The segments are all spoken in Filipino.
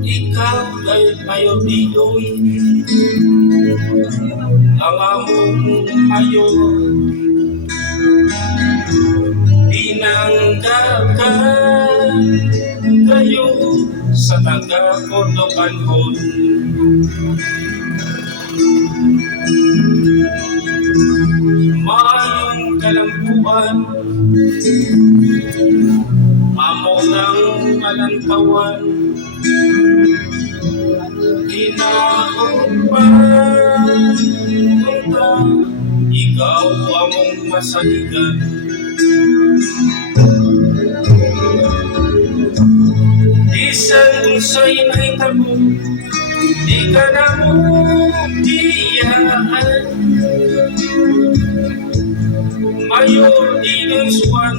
Ikaw ay ayaw dito'y ang among ayaw tinanggakan kayo sa taga-Cordobanhon. Maayong kalampuan, amo ng malantawan, inaumpan unta, ikaw among masaligan. Isang unsay nahitabo, di ka na mo diyaan. Mayor Iluswan,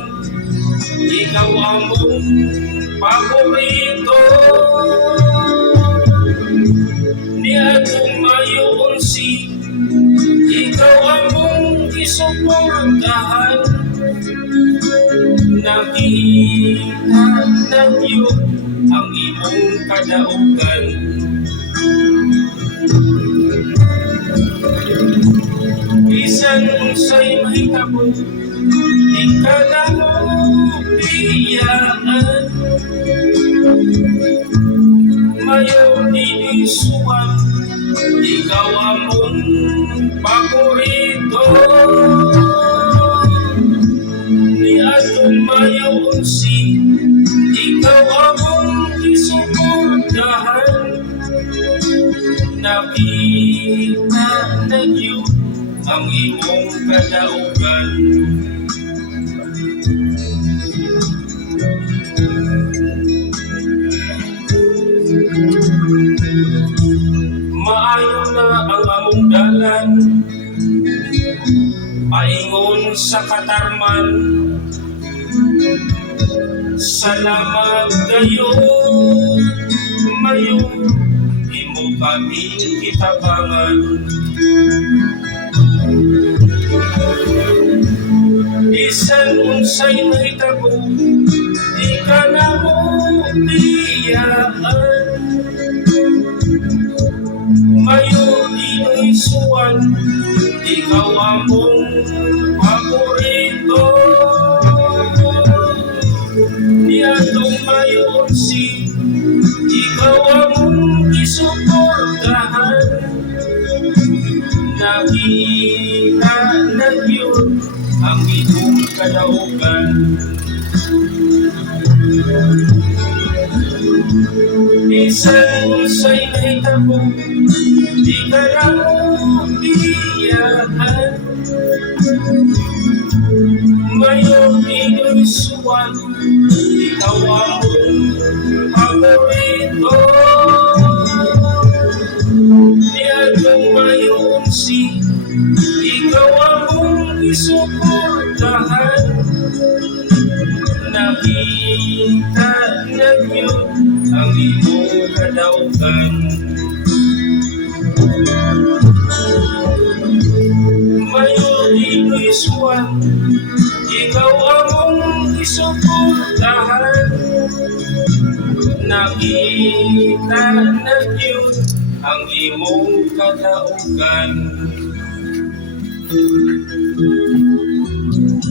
ikaw among paborito. Ni atong Mayo 11, ikaw among isuportahan. Nakita na niyo ang imong kadaugan. Bisan unsay mahitabo, di ka na mo biyaan. Mayo Iluswan, ikaw among paborito. Ni atong Mayo 11, ikaw among isuportahan. Nakita na niyo ang imong kadaugan. Maayo na ang among dalan, paingon sa katarman. Salamat kayo, Mayo, imo kami kitabangan. Bisan unsay mahitabo, di ka na mo biyaan. Mayo Iluswan, ikaw among paborito. Ni atong Mayo 11, ikaw among isuportahan. Nakita na niyo ang imong kadaugan. Bisan unsay nahitabo, di ka na mo biyaan. Mayo Iluswan, ikaw among paborito. Ni atong Mayo 11, ikaw among isuportahan. Nakita na niyo ang imong kadaugan. Mayo Iluswan, ikaw among isuportahan. Nakita na niyo ang imong kadaugan.